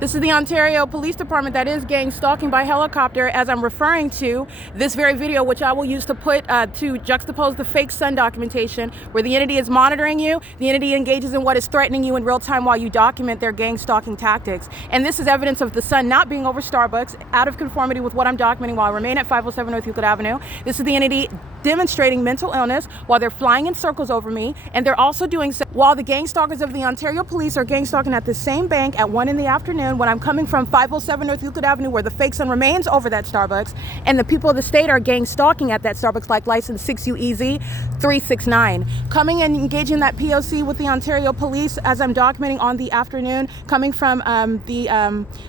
This is the Ontario Police Department that is gang stalking by helicopter, as I'm referring to this very video, which I will use to put to juxtapose the fake Sun documentation, where the entity is monitoring you, the entity engages in what is threatening you in real time while you document their gang stalking tactics. And this is evidence of the Sun not being over Starbucks, out of conformity with what I'm documenting while I remain at 507 North Euclid Avenue. This is the entity demonstrating mental illness while they're flying in circles over me, and they're also doing so while the gang stalkers of the Ontario Police are gang stalking at the same bank at 1 in the afternoon when I'm coming from 507 North Euclid Avenue, where the fake Sun remains over that Starbucks, and the people of the state are gang stalking at that Starbucks, like license 6UEZ 369. Coming and engaging that P.O.C. with the Ontario Police as I'm documenting on the afternoon, coming from the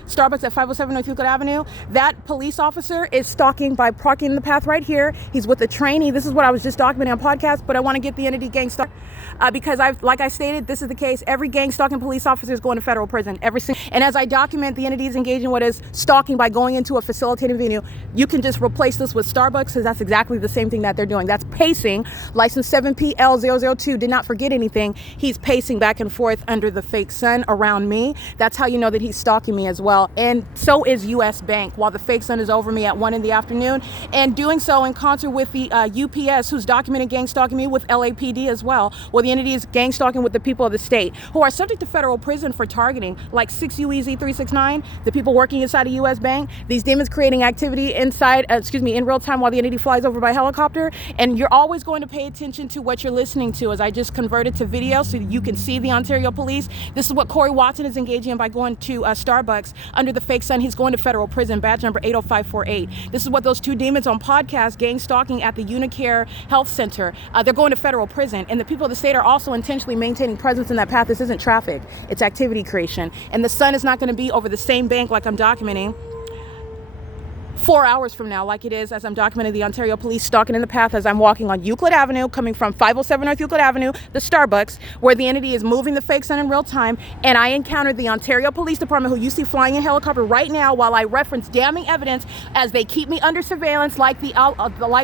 Starbucks at 507 North Euclid Avenue, that police officer is stalking by parking in the path right here. He's with a trainee. This is what I was just documenting on podcast, but I want to get the entity gang stalk because like I stated, this is the case. Every gang stalking police officer is going to federal prison. And as I document, the entity is engaging what is stalking by going into a facilitating venue. You can just replace this with Starbucks, because that's exactly the same thing that they're doing. That's pacing. License 7PL002 did not forget anything. He's pacing back and forth under the fake Sun around me. That's how you know that he's stalking me as well. And so is U.S. Bank, while the fake Sun is over me at 1 in the afternoon, and doing so in concert with the UPS, who's documenting gang stalking me, with LAPD as well. Well, the entity is gang stalking with the people of the state, who are subject to federal prison for targeting, like 6UEZ 369, the people working inside a U.S. Bank, these demons creating activity inside, in real time while the entity flies over by helicopter. And you're always going to pay attention to what you're listening to, as I just converted to video so you can see the Ontario Police. This is what Corey Watson is engaging in by going to Starbucks under the fake Sun. He's going to federal prison, badge number 80548. This is what those two demons on podcast gang stalking at the Unicare Health Center. They're going to federal prison, and the people of the state are also intentionally maintaining presence in that path. This isn't traffic, it's activity creation. And the Sun is not going to be over the same bank like I'm documenting 4 hours from now, like it is as I'm documenting the Ontario Police stalking in the path as I'm walking on Euclid Avenue, coming from 507 North Euclid Avenue, the Starbucks, where the entity is moving the fake Sun in real time. And I encountered the Ontario Police Department, who you see flying in helicopter right now, while I reference damning evidence as they keep me under surveillance, like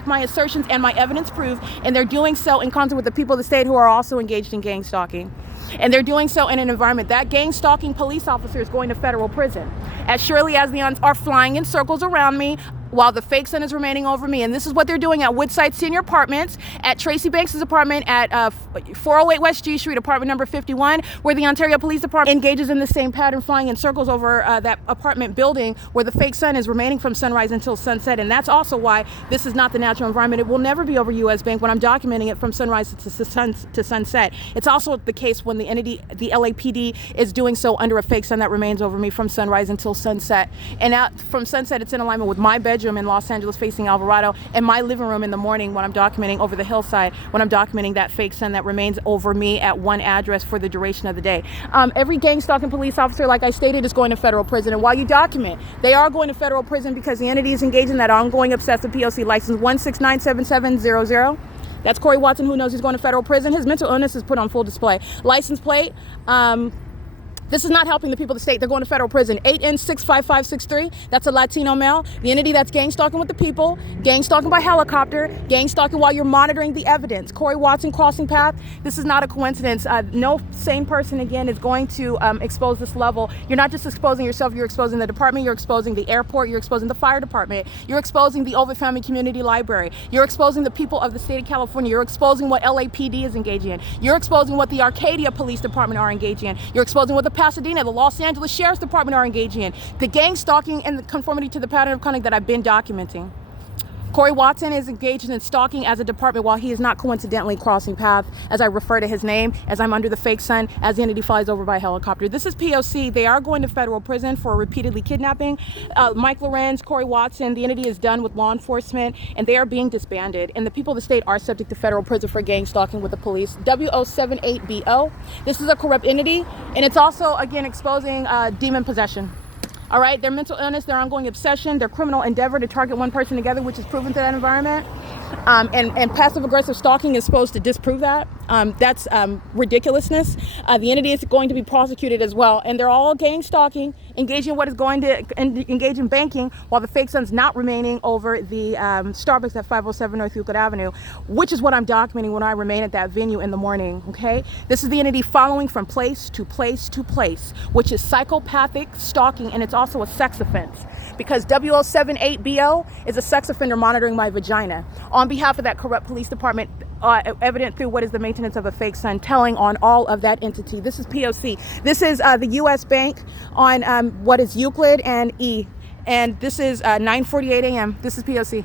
my assertions and my evidence prove. And they're doing so in concert with the people of the state, who are also engaged in gang stalking. And they're doing so in an environment that gang stalking police officer is going to federal prison, as surely as the are flying in circles around me while the fake Sun is remaining over me. And this is what they're doing at Woodside Senior Apartments, at Tracy Banks' apartment at 408 West G Street, apartment number 51, where the Ontario Police Department engages in the same pattern, flying in circles over that apartment building where the fake Sun is remaining from sunrise until sunset. And that's also why this is not the natural environment. It will never be over U.S. Bank when I'm documenting it from sunrise to sunset. It's also the case when the entity, the LAPD, is doing so under a fake Sun that remains over me from sunrise until sunset. And from sunset, it's in alignment with my bedroom in Los Angeles facing Alvarado, and my living room in the morning when I'm documenting over the hillside, when I'm documenting that fake Sun that remains over me at one address for the duration of the day. Every gang stalking police officer, like I stated, is going to federal prison. And while you document, they are going to federal prison because the entity is engaged in that ongoing obsessive P.O.C. license 1697700. That's Corey Watson, who knows he's going to federal prison. His mental illness is put on full display. License plate. This is not helping the people of the state. They're going to federal prison. 8N65563. That's a Latino male. The entity that's gang stalking with the people, gang stalking by helicopter, gang stalking while you're monitoring the evidence. Corey Watson crossing path. This is not a coincidence. No sane person, again, is going to expose this level. You're not just exposing yourself. You're exposing the department. You're exposing the airport. You're exposing the fire department. You're exposing the Ovid Family Community Library. You're exposing the people of the state of California. You're exposing what LAPD is engaging in. You're exposing what the Arcadia Police Department are engaging in. You're exposing what the Pasadena, the Los Angeles Sheriff's Department are engaging in. The gang stalking and the conformity to the pattern of conduct that I've been documenting. Corey Watson is engaged in stalking as a department while he is not coincidentally crossing paths, as I refer to his name, as I'm under the fake Sun, as the entity flies over by helicopter. This is P.O.C. They are going to federal prison for repeatedly kidnapping. Mike Lorenz, Corey Watson, the entity is done with law enforcement, and they are being disbanded. And the people of the state are subject to federal prison for gang stalking with the police. W078BO. This is a corrupt entity, and it's also, again, exposing demon possession. All right, their mental illness, their ongoing obsession, their criminal endeavor to target one person together, which is proven to that environment. And passive aggressive stalking is supposed to disprove that. That's ridiculousness. The entity is going to be prosecuted as well, and they're all gang stalking, engaging what is going to engage in banking, while the fake son's not remaining over the Starbucks at 507 North Euclid Avenue, which is what I'm documenting when I remain at that venue in the morning. Okay, this is the entity following from place to place to place, which is psychopathic stalking, and it's also a sex offense, because W078BO is a sex offender monitoring my vagina on behalf of that corrupt police department, evident through what is the maintenance of a fake son, telling on all of that entity. This is P.O.C. This is the U.S. Bank on what is Euclid and E. And this is 9:48 a.m. This is P.O.C.